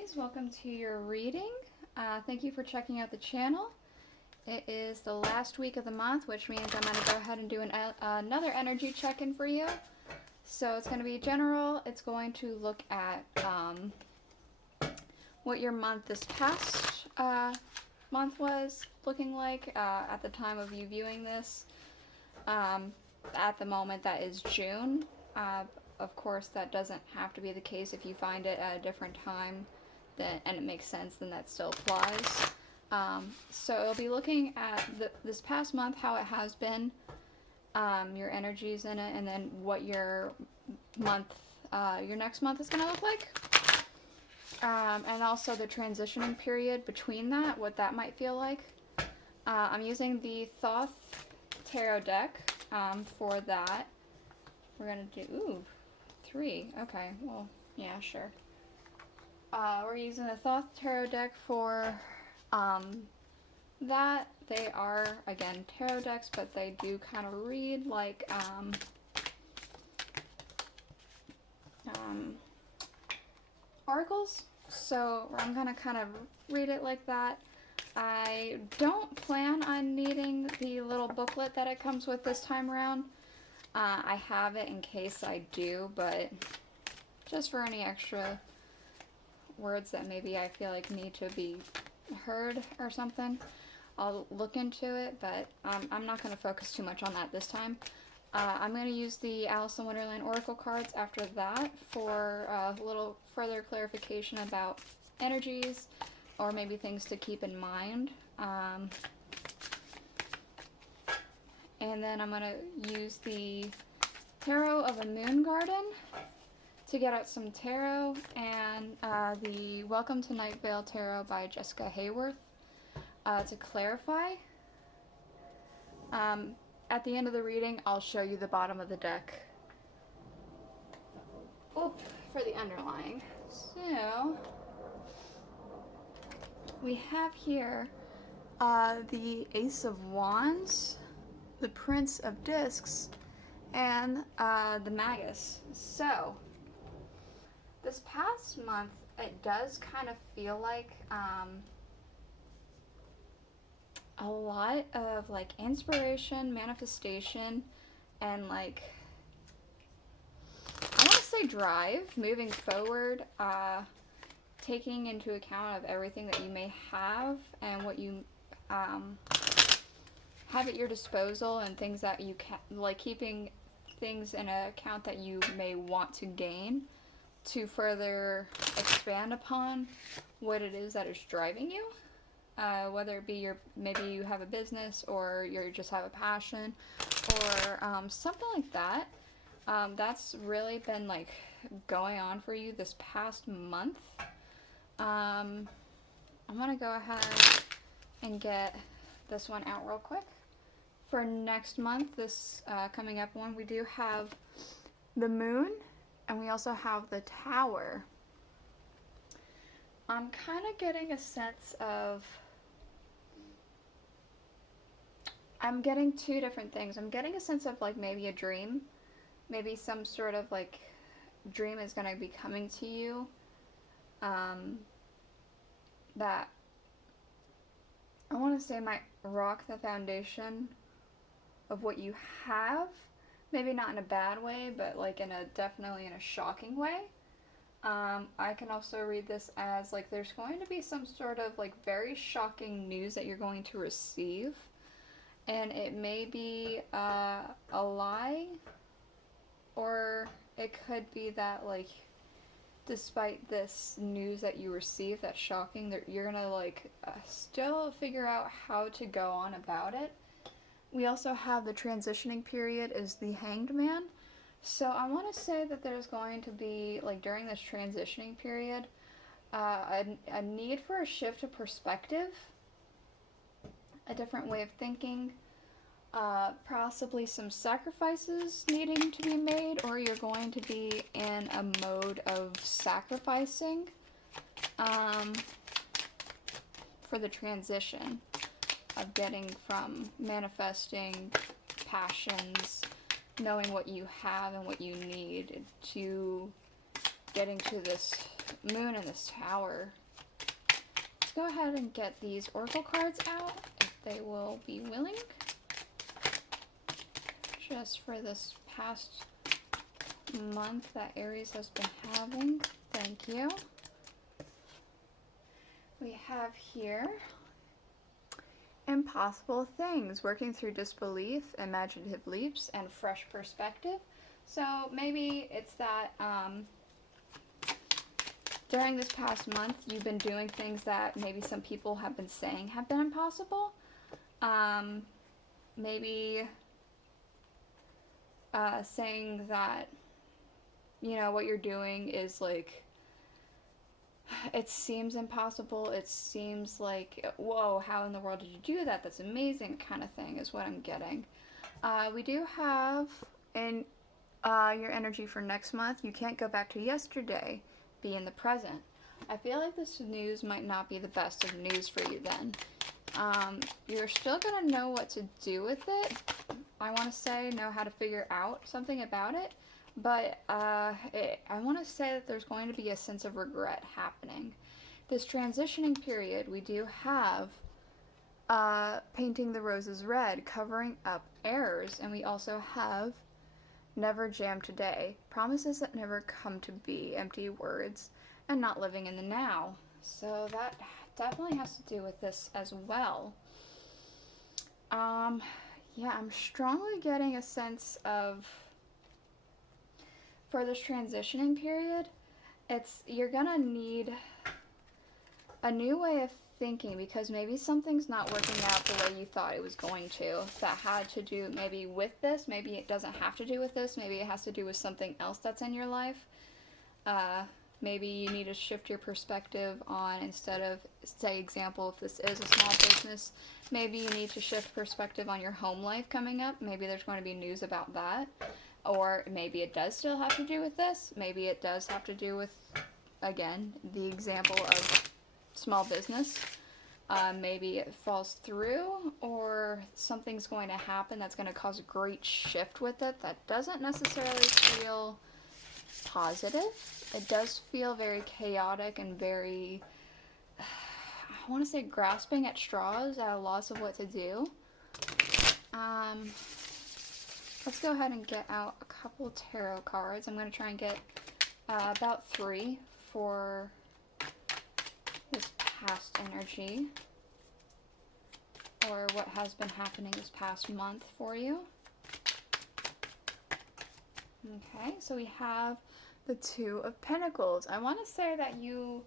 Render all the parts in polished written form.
Aries, welcome to your reading. Thank you for checking out the channel. It is the last week of the month, which means I'm going to go ahead and do another energy check-in for you. So it's going to be general. It's going to look at what your month this past month was looking like at the time of you viewing this. At the moment, that is June. Of course, that doesn't have to be the case if you find it at a different time and it makes sense, then that still applies. So it'll be looking at this past month, how it has been, your energies in it, and then what your next month is going to look like. And also the transitioning period between that, what that might feel like. I'm using the Thoth tarot deck for that. We're going to do, 3. Okay, well, yeah, sure. We're using the Thoth tarot deck for that. They are, again, tarot decks, but they do kind of read like oracles. So I'm going to kind of read it like that. I don't plan on needing the little booklet that it comes with this time around. I have it in case I do, but just for any extra words that maybe I feel like need to be heard or something, I'll look into it, but I'm not going to focus too much on that this time. I'm going to use the Alice in Wonderland Oracle cards after that for a little further clarification about energies or maybe things to keep in mind. And then I'm going to use the Tarot of a Moon Garden to get out some tarot, and the Welcome to Night Vale Tarot by Jessica Hayworth to clarify. At the end of the reading, I'll show you the bottom of the deck. For the underlying. So, we have here the Ace of Wands, the Prince of Discs, and the Magus. So, this past month, it does kind of feel like a lot of like inspiration, manifestation, and like, I want to say drive, moving forward, taking into account of everything that you may have and what you have at your disposal, and things that you can, like keeping things in account that you may want to gain to further expand upon what it is that is driving you. Whether it be maybe you have a business, or you just have a passion, or something like that. That's really been like going on for you this past month. I'm gonna go ahead and get this one out real quick. For next month, this coming up one, we do have the Moon, and we also have the Tower. I'm kind of getting a sense of, I'm getting two different things. I'm getting a sense of like maybe a dream. Maybe some sort of like dream is going to be coming to you. That I want to say might rock the foundation of what you have. Maybe not in a bad way, but like definitely in a shocking way. I can also read this as like there's going to be some sort of like very shocking news that you're going to receive. And it may be a lie, or it could be that like despite this news that you receive that's shocking, that you're gonna like still figure out how to go on about it. We also have the transitioning period is the Hanged Man. So I want to say that there's going to be, like during this transitioning period, a need for a shift of perspective, a different way of thinking, possibly some sacrifices needing to be made, or you're going to be in a mode of sacrificing for the transition of getting from manifesting passions, knowing what you have and what you need, to getting to this moon in this tower. Let's go ahead and get these oracle cards out, if they will be willing. Just for this past month that Aries has been having. Thank you. We have here impossible things, working through disbelief, imaginative leaps, and fresh perspective. So maybe it's that during this past month you've been doing things that maybe some people have been saying have been impossible. Maybe saying that, you know, what you're doing is like, it seems impossible, it seems like, whoa, how in the world did you do that? That's amazing, kind of thing is what I'm getting. We do have in your energy for next month, you can't go back to yesterday, be in the present. I feel like this news might not be the best of news for you then. You're still going to know what to do with it. I want to say know how to figure out something about it. But I want to say that there's going to be a sense of regret happening. This transitioning period, we do have painting the roses red, covering up errors, and we also have never jam today, promises that never come to be, empty words, and not living in the now. So that definitely has to do with this as well. Yeah, I'm strongly getting a sense of, for this transitioning period, you're gonna need a new way of thinking, because maybe something's not working out the way you thought it was going to, that had to do maybe with this, maybe it doesn't have to do with this, maybe it has to do with something else that's in your life. Maybe you need to shift your perspective on, instead of, say, example, if this is a small business, maybe you need to shift perspective on your home life coming up. Maybe there's going to be news about that. Or maybe it does still have to do with this. Maybe it does have to do with, again, the example of small business. Maybe it falls through, or something's going to happen that's going to cause a great shift with it that doesn't necessarily feel positive. It does feel very chaotic and very, I want to say, grasping at straws, at a loss of what to do. Let's go ahead and get out a couple tarot cards. I'm going to try and get about 3 for this past energy, or what has been happening this past month for you. Okay, so we have the 2 of Pentacles. I want to say that you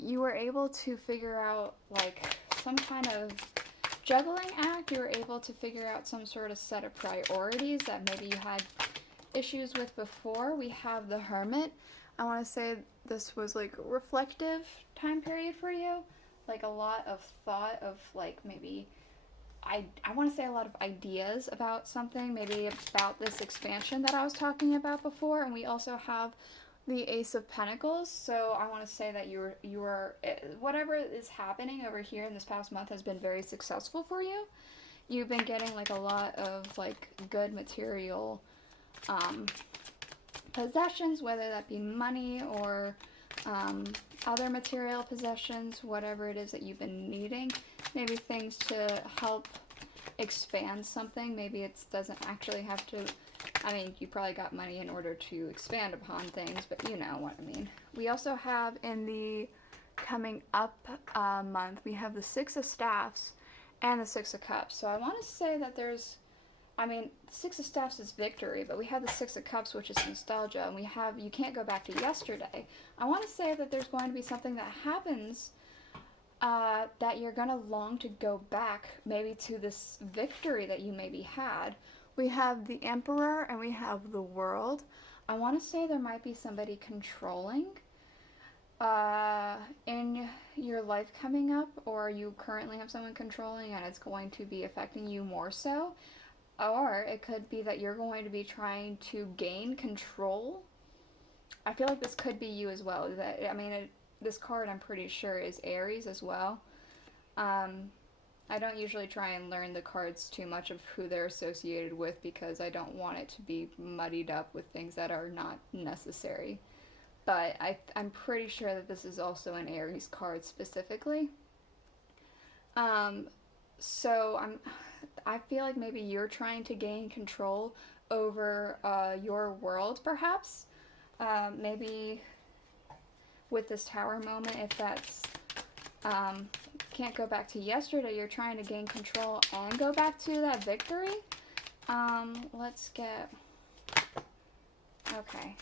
were able to figure out, like, some kind of juggling act. You were able to figure out some sort of set of priorities that maybe you had issues with before. We have the Hermit. I want to say this was like a reflective time period for you, like a lot of thought of, like, maybe I want to say a lot of ideas about something, maybe about this expansion that I was talking about before. And we also have the Ace of Pentacles. So I want to say that you are whatever is happening over here in this past month has been very successful for you. You've been getting, like, a lot of, like, good material possessions, whether that be money or other material possessions, whatever it is that you've been needing. Maybe things to help expand something. Maybe it doesn't actually have to, I mean, you probably got money in order to expand upon things, but you know what I mean. We also have, in the coming up month, we have the 6 of Staffs and the 6 of Cups. So I want to say that there's, I mean, the 6 of Staffs is victory, but we have the 6 of Cups, which is nostalgia, and we have, you can't go back to yesterday. I want to say that there's going to be something that happens that you're going to long to go back, maybe to this victory that you maybe had. We have the Emperor and we have the World. I want to say there might be somebody controlling in your life coming up, or you currently have someone controlling and it's going to be affecting you more so. Or it could be that you're going to be trying to gain control. I feel like this could be you as well. I mean, this card, I'm pretty sure, is Aries as well. I don't usually try and learn the cards too much of who they're associated with, because I don't want it to be muddied up with things that are not necessary. but I'm pretty sure that this is also an Aries card specifically. So I feel like maybe you're trying to gain control over your world, perhaps. Maybe with this Tower moment, if that's can't go back to yesterday, you're trying to gain control and go back to that victory. Let's get... Okay.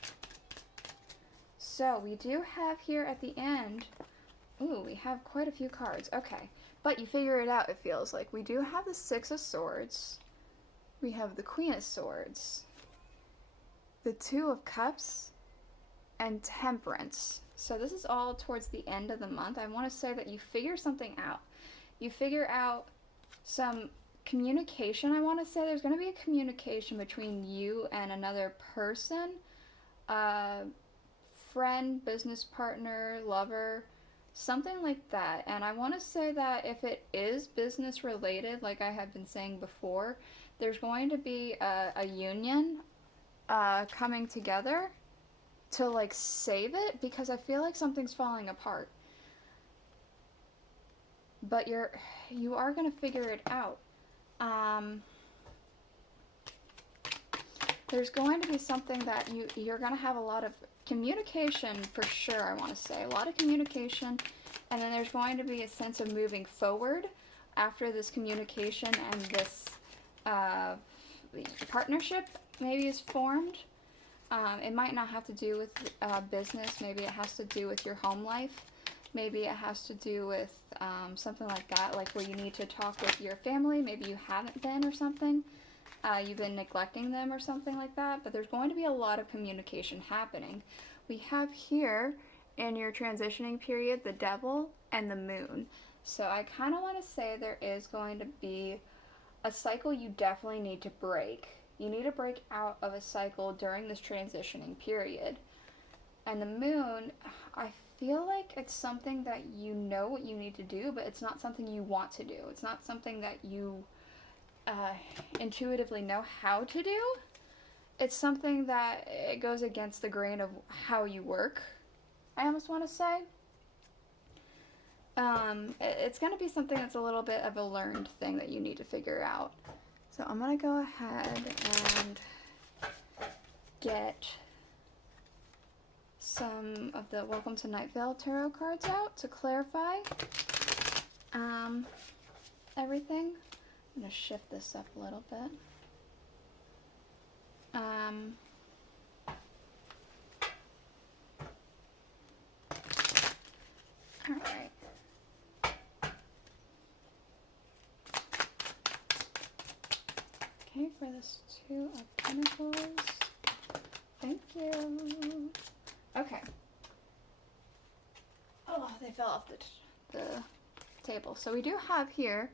So, we do have here at the end... Ooh, we have quite a few cards. Okay. But you figure it out, it feels like. We do have the Six of Swords. We have the Queen of Swords. The Two of Cups. And Temperance. So this is all towards the end of the month. I want to say that you figure something out. You figure out some communication. I want to say there's going to be a communication between you and another person. Friend, business partner, lover, something like that. And I want to say that if it is business related, like I have been saying before, there's going to be a union coming together to like save it, because I feel like something's falling apart. But you are gonna figure it out. There's going to be something that you're gonna have a lot of communication for sure. I want to say a lot of communication, and then there's going to be a sense of moving forward after this communication and this partnership maybe is formed. It might not have to do with business. Maybe it has to do with your home life. Maybe it has to do with something like that, like where you need to talk with your family. Maybe you haven't been or something. You've been neglecting them or something like that. But there's going to be a lot of communication happening. We have here in your transitioning period the Devil and the Moon. So I kind of want to say there is going to be a cycle you definitely need to break. You need to break out of a cycle during this transitioning period. And the Moon, I feel like it's something that you know what you need to do, but it's not something you want to do. It's not something that you intuitively know how to do. It's something that it goes against the grain of how you work, I almost want to say. It's going to be something that's a little bit of a learned thing that you need to figure out. So I'm going to go ahead and get some of the Welcome to Night Vale tarot cards out to clarify everything. I'm going to shift this up a little bit. Alright. Okay, for this Two of Pentacles. Thank you. Okay. Oh, they fell off the table. So we do have here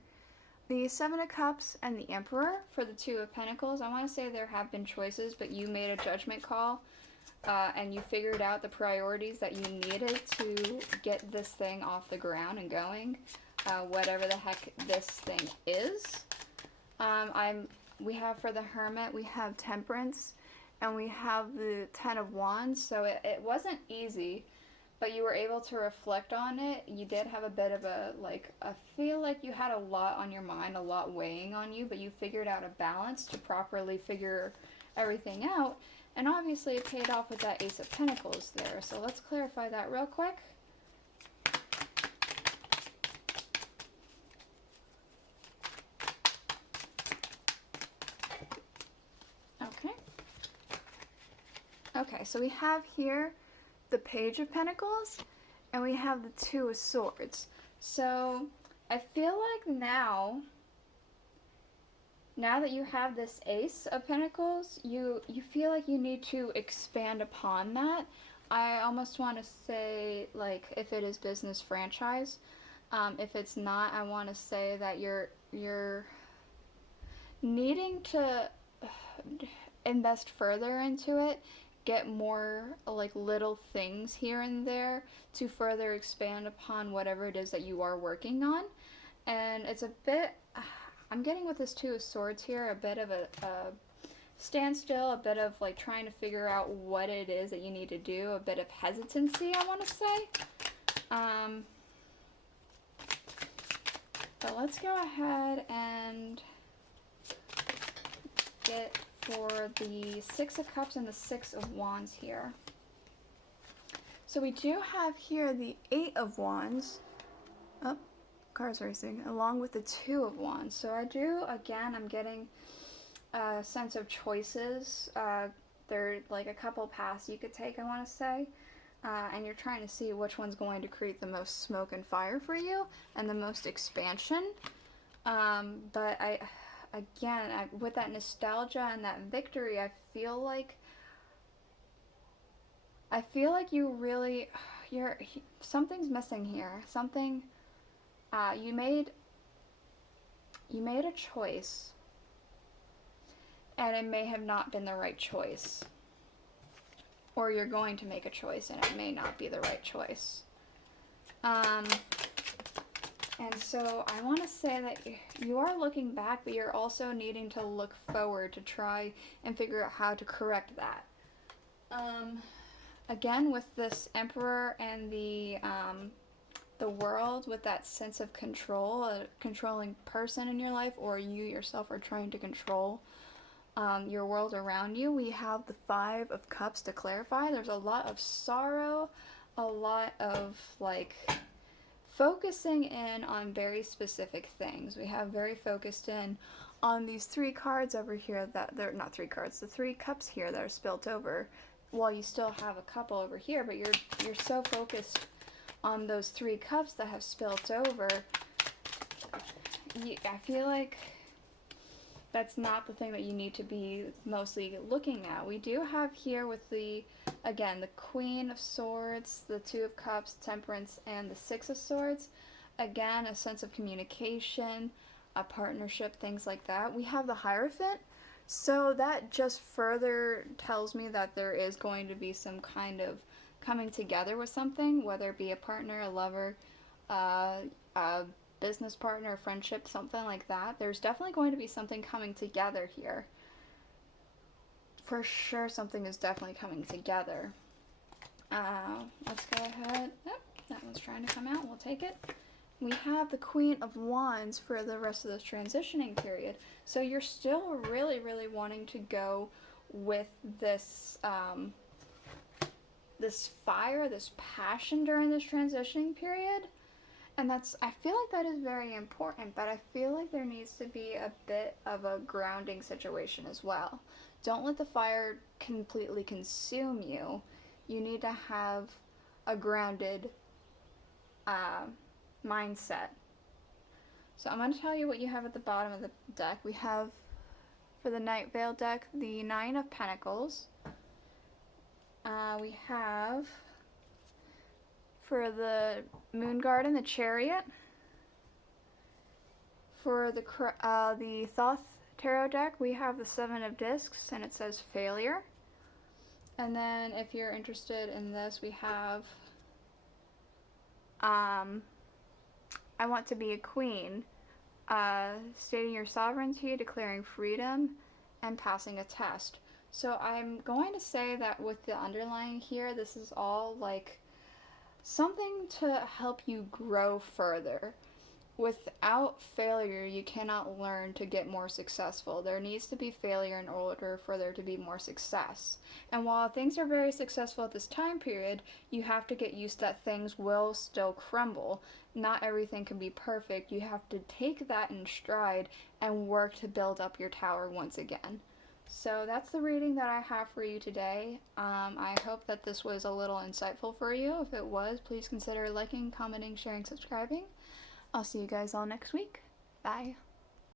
the Seven of Cups and the Emperor for the Two of Pentacles. I want to say there have been choices, but you made a judgment call, and you figured out the priorities that you needed to get this thing off the ground and going, whatever the heck this thing is. We have for the Hermit, we have Temperance, and we have the Ten of Wands. So it wasn't easy, but you were able to reflect on it. You did have a bit of I feel like you had a lot on your mind, a lot weighing on you, but you figured out a balance to properly figure everything out. And obviously it paid off with that Ace of Pentacles there. So let's clarify that real quick. Okay, so we have here the Page of Pentacles, and we have the Two of Swords. So I feel like now that you have this Ace of Pentacles, you feel like you need to expand upon that. I almost want to say, like, if it is business franchise. If it's not, I want to say that you're needing to invest further into it. Get more like little things here and there to further expand upon whatever it is that you are working on. And it's a bit, I'm getting with this Two of Swords here, a bit of a standstill, a bit of like trying to figure out what it is that you need to do, a bit of hesitancy, I want to say. But let's go ahead and get for the Six of Cups and the Six of Wands here. So we do have here the Eight of Wands. Oh, car's racing. Along with the Two of Wands. So I do, again, I'm getting a sense of choices. There are like a couple paths you could take, I want to say. And you're trying to see which one's going to create the most smoke and fire for you and the most expansion. But with that nostalgia and that victory, I feel like you really, something's missing here. Something, you made a choice, and it may have not been the right choice. Or you're going to make a choice, and it may not be the right choice. And so I want to say that you are looking back, but you're also needing to look forward to try and figure out how to correct that. Again, with this Emperor and the World, with that sense of control, a controlling person in your life, or you yourself are trying to control your world around you, we have the Five of Cups to clarify. There's a lot of sorrow, a lot of like focusing in on very specific things. We have very focused in on these three cards over here that they're not three cards, the three cups here that are spilt over. While you still have a couple over here, but you're so focused on those three cups that have spilt over. I feel like that's not the thing that you need to be mostly looking at. We do have here with the Queen of Swords, the Two of Cups, Temperance, and the Six of Swords. Again, a sense of communication, a partnership, things like that. We have the Hierophant. So that just further tells me that there is going to be some kind of coming together with something, whether it be a partner, a lover, a business partner, a friendship, something like that. There's definitely going to be something coming together here. For sure, something is definitely coming together. Let's go ahead. Oh, that one's trying to come out. We'll take it. We have the Queen of Wands for the rest of this transitioning period. So you're still really, really wanting to go with this this fire, this passion during this transitioning period. And I feel like that is very important, but I feel like there needs to be a bit of a grounding situation as well. Don't let the fire completely consume you. You need to have a grounded mindset. So I'm going to tell you what you have at the bottom of the deck. We have, for the Night Vale deck, the Nine of Pentacles. We have, for the Moon Garden, the Chariot. For the Thoth Tarot deck, we have the Seven of Discs, and it says Failure. And then, if you're interested in this, we have I Want to Be a Queen, stating your sovereignty, declaring freedom, and passing a test. So I'm going to say that with the underlying here, this is all like something to help you grow further. Without failure, you cannot learn to get more successful. There needs to be failure in order for there to be more success. And while things are very successful at this time period, you have to get used that things will still crumble. Not everything can be perfect. You have to take that in stride and work to build up your tower once again. So that's the reading that I have for you today. I hope that this was a little insightful for you. If it was, please consider liking, commenting, sharing, subscribing. I'll see you guys all next week. Bye.